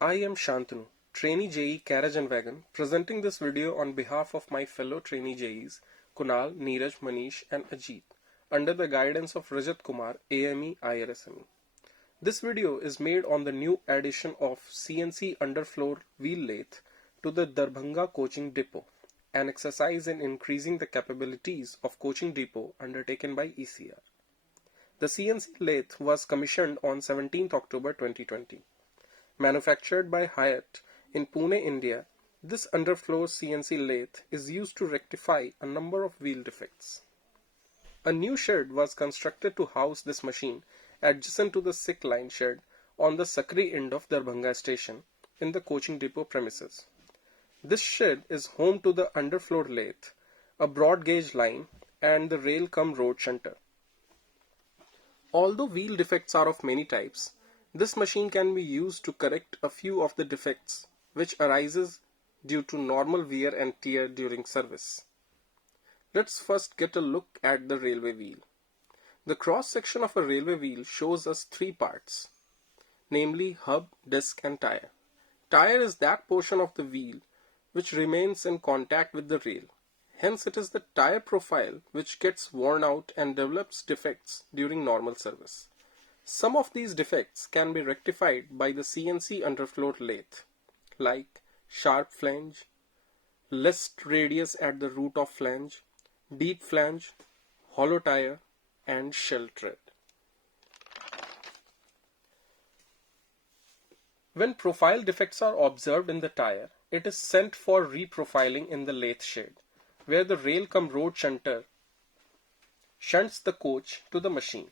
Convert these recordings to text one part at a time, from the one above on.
I am Shantanu, trainee JE Carriage and Wagon, presenting this video on behalf of my fellow trainee JEs Kunal, Neeraj, Manish and Ajit under the guidance of Rajat Kumar, AME IRSME. This video is made on the new addition of CNC underfloor wheel lathe to the Darbhanga Coaching Depot, an exercise in increasing the capabilities of Coaching Depot undertaken by ECR. The CNC lathe was commissioned on 17th October 2020. Manufactured by Hyatt in Pune, India, this underfloor CNC lathe is used to rectify a number of wheel defects. A new shed was constructed to house this machine adjacent to the sick line shed on the Sakri end of Darbhanga station in the Coaching Depot premises. This shed is home to the underfloor lathe, a broad gauge line and the rail-cum-road shunter. Although wheel defects are of many types, this machine can be used to correct a few of the defects which arises due to normal wear and tear during service. Let's first get a look at the railway wheel. The cross section of a railway wheel shows us three parts, namely hub, disc and tire. Tire is that portion of the wheel which remains in contact with the rail. Hence it is the tire profile which gets worn out and develops defects during normal service. Some of these defects can be rectified by the CNC underfloor lathe, like sharp flange, less radius at the root of flange, deep flange, hollow tire, and shell tread. When profile defects are observed in the tire, it is sent for reprofiling in the lathe shed, where the rail-cum-road shunter shunts the coach to the machine.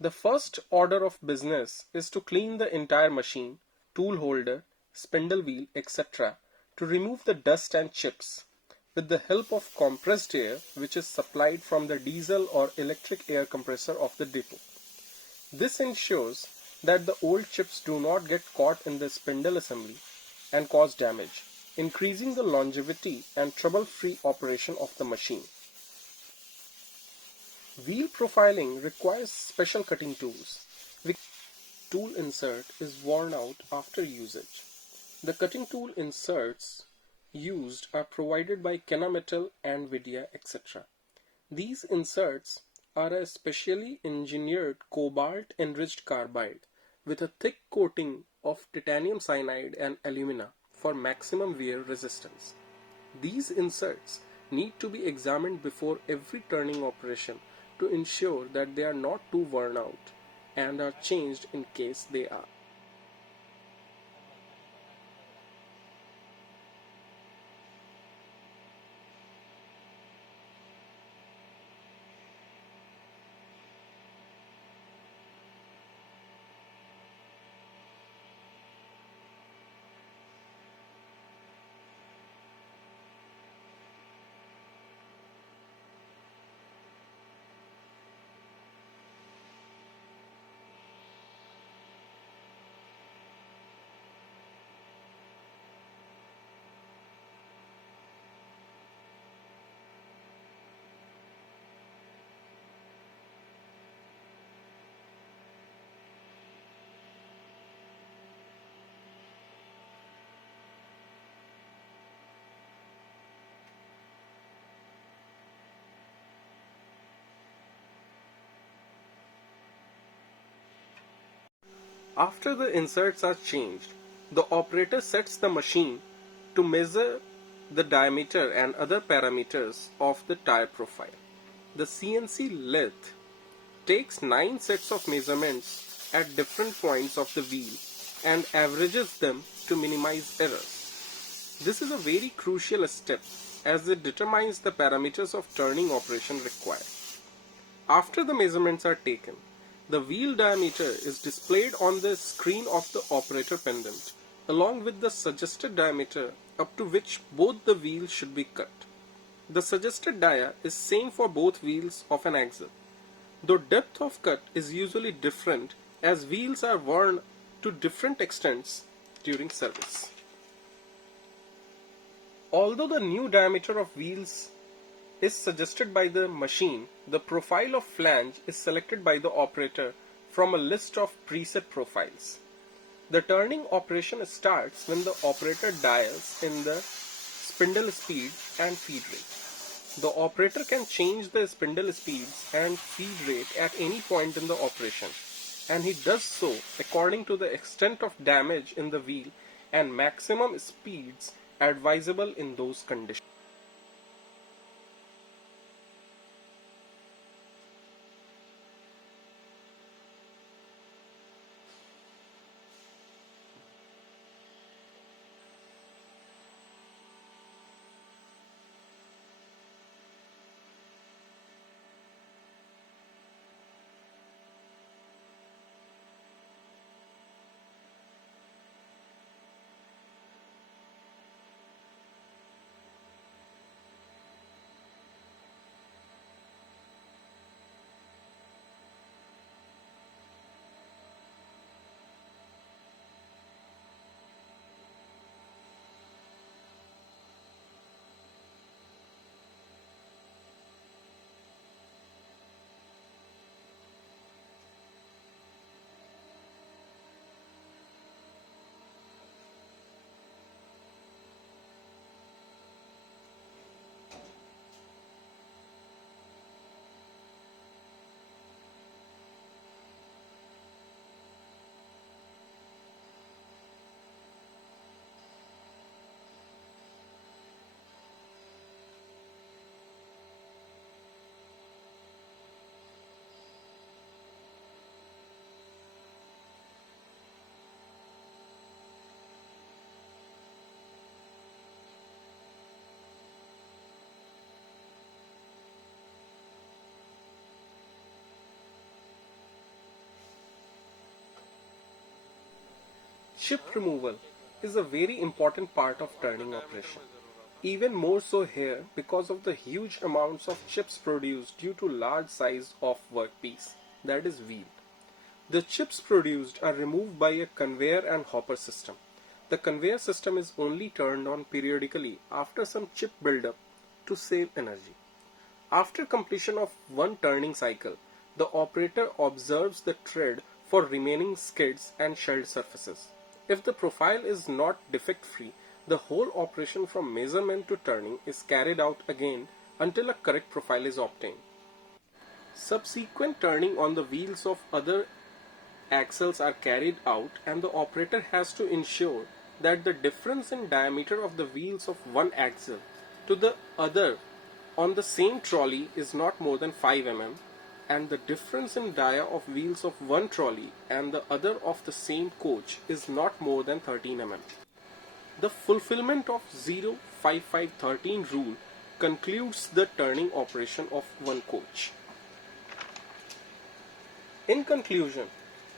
The first order of business is to clean the entire machine, tool holder, spindle wheel, etc. to remove the dust and chips with the help of compressed air which is supplied from the diesel or electric air compressor of the depot. This ensures that the old chips do not get caught in the spindle assembly and cause damage, increasing the longevity and trouble-free operation of the machine. Wheel profiling requires special cutting tools. The tool insert is worn out after usage. The cutting tool inserts used are provided by Kennametal and Vidya, etc. These inserts are a specially engineered cobalt-enriched carbide with a thick coating of titanium cyanide and alumina for maximum wear resistance. These inserts need to be examined before every turning operation to ensure that they are not too worn out and are changed in case they are. After the inserts are changed, the operator sets the machine to measure the diameter and other parameters of the tire profile. The CNC lathe takes 9 sets of measurements at different points of the wheel and averages them to minimize errors. This is a very crucial step as it determines the parameters of turning operation required. After the measurements are taken, the wheel diameter is displayed on the screen of the operator pendant along with the suggested diameter up to which both the wheels should be cut. The suggested dia is same for both wheels of an axle, though depth of cut is usually different as wheels are worn to different extents during service. Although the new diameter of wheels is suggested by the machine, the profile of flange is selected by the operator from a list of preset profiles. The turning operation starts when the operator dials in the spindle speed and feed rate. The operator can change the spindle speeds and feed rate at any point in the operation, and he does so according to the extent of damage in the wheel and maximum speeds advisable in those conditions. Chip removal is a very important part of turning operation. Even more so here because of the huge amounts of chips produced due to large size of workpiece, that is wheel. The chips produced are removed by a conveyor and hopper system. The conveyor system is only turned on periodically after some chip buildup to save energy. After completion of one turning cycle, the operator observes the tread for remaining skids and shelled surfaces. If the profile is not defect-free, the whole operation from measurement to turning is carried out again until a correct profile is obtained. Subsequent turning on the wheels of other axles are carried out, and the operator has to ensure that the difference in diameter of the wheels of one axle to the other on the same trolley is not more than 5 mm, and the difference in dia of wheels of one trolley and the other of the same coach is not more than 13 mm. The fulfillment of 05513 rule concludes the turning operation of one coach. In conclusion,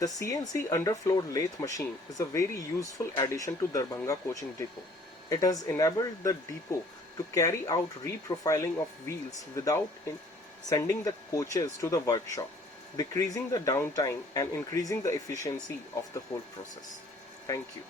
the CNC underfloor lathe machine is a very useful addition to Darbhanga Coaching Depot. It has enabled the depot to carry out reprofiling of wheels without sending the coaches to the workshop, decreasing the downtime and increasing the efficiency of the whole process. Thank you.